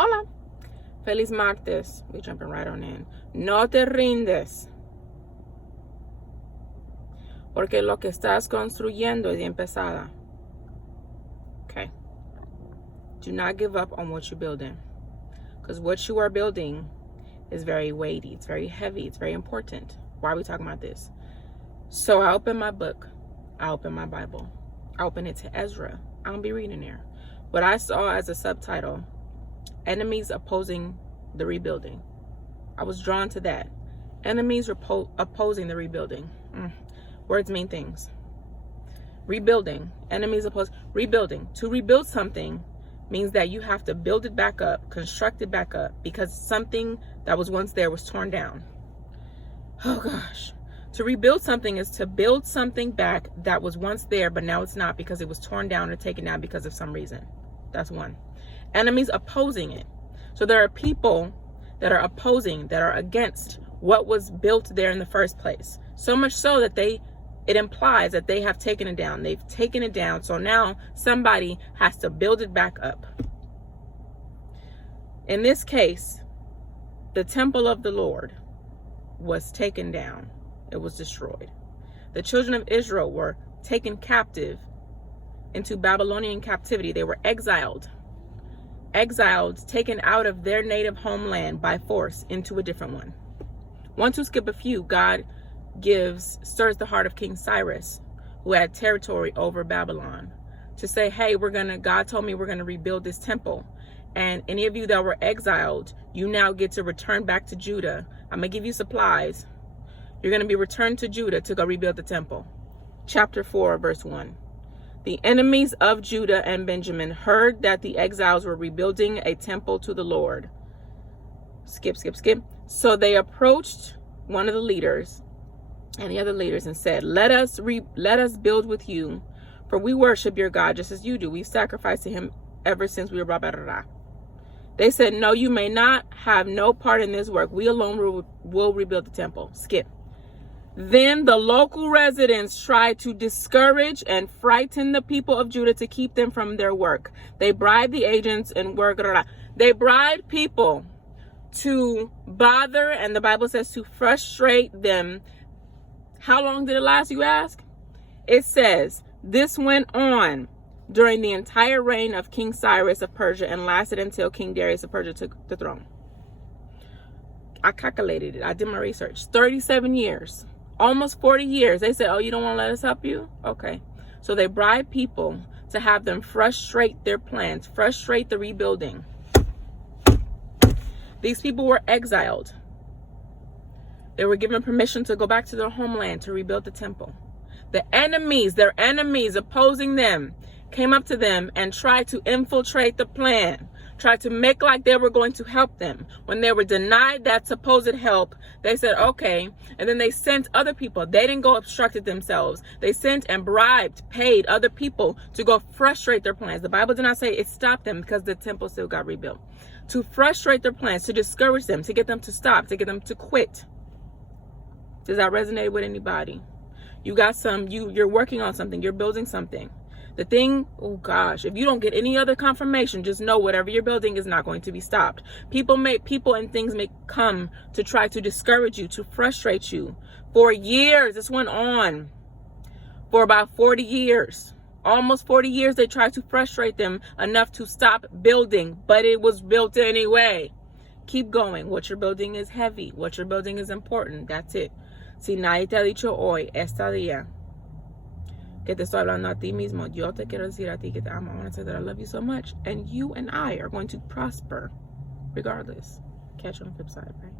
Hola. Feliz martes. We're jumping right on in. No te rindes. Porque lo que estás construyendo es empezada. Okay. Do not give up on what you're building. Because what you are building is very weighty. It's very heavy. It's very important. Why are we talking about this? So I open my book. I open my Bible. I open it to Ezra. I don't be reading there. What I saw as a subtitle, enemies opposing the rebuilding. I was drawn to that. Enemies opposing the rebuilding. Words mean things. Rebuilding. Enemies oppose. Rebuilding. To rebuild something means that you have to build it back up, construct it back up, because something that was once there was torn down. Oh gosh. To rebuild something is to build something back that was once there, but now it's not because it was torn down or taken down because of some reason. That's one. Enemies opposing it. So there are people that are opposing, that are against what was built there in the first place. So much so that it implies that they have taken it down. They've taken it down. So now somebody has to build it back up. In this case, the temple of the Lord was taken down. It was destroyed. The children of Israel were taken captive into Babylonian captivity. They were exiled, taken out of their native homeland by force into a different one. One to skip a few, God stirs the heart of King Cyrus, who had territory over Babylon, to say, hey, God told me we're going to rebuild this temple. And any of you that were exiled, you now get to return back to Judah. I'm going to give you supplies. You're going to be returned to Judah to go rebuild the temple. Chapter 4, verse 1. The enemies of Judah and Benjamin heard that the exiles were rebuilding a temple to the Lord. Skip. So they approached one of the leaders and the other leaders and said, let us build with you, for we worship your God just as you do. We've sacrificed to him ever since we were brought back. They said, no, you may not have no part in this work. We alone will rebuild the temple. Skip. Then the local residents tried to discourage and frighten the people of Judah to keep them from their work. They bribed the agents and they bribed people to bother, and the Bible says to frustrate them. How long did it last, you ask? It says this went on during the entire reign of King Cyrus of Persia and lasted until King Darius of Persia took the throne. I calculated it. I did my research. 37 years. Almost 40 years. They said, oh, you don't want to let us help you? Okay. So they bribed people to have them frustrate their plans, frustrate the rebuilding. These people were exiled. They were given permission to go back to their homeland to rebuild the temple. The enemies, their enemies opposing them, came up to them and tried to infiltrate the plan, tried to make like they were going to help them. When they were denied that supposed help, they said, okay. And then they sent other people. They didn't go obstruct it themselves. They sent and paid other people to go frustrate their plans. The Bible did not say it stopped them because the temple still got rebuilt. To frustrate their plans, to discourage them, to get them to stop, to get them to quit. Does that resonate with anybody? You got you're working on something, you're building something. The thing, oh gosh, if you don't get any other confirmation, just know whatever you're building is not going to be stopped. People and things may come to try to discourage you, to frustrate you. For years, this went on. For about 40 years. Almost 40 years, they tried to frustrate them enough to stop building, but it was built anyway. Keep going. What you're building is heavy. What you're building is important. That's it. Si nadie te ha dicho hoy, esta día, que te estoy hablando a ti mismo, yo te quiero decir a ti que te amo. I want to say that I love you so much, and you and I are going to prosper regardless. Catch you on the flip side, right?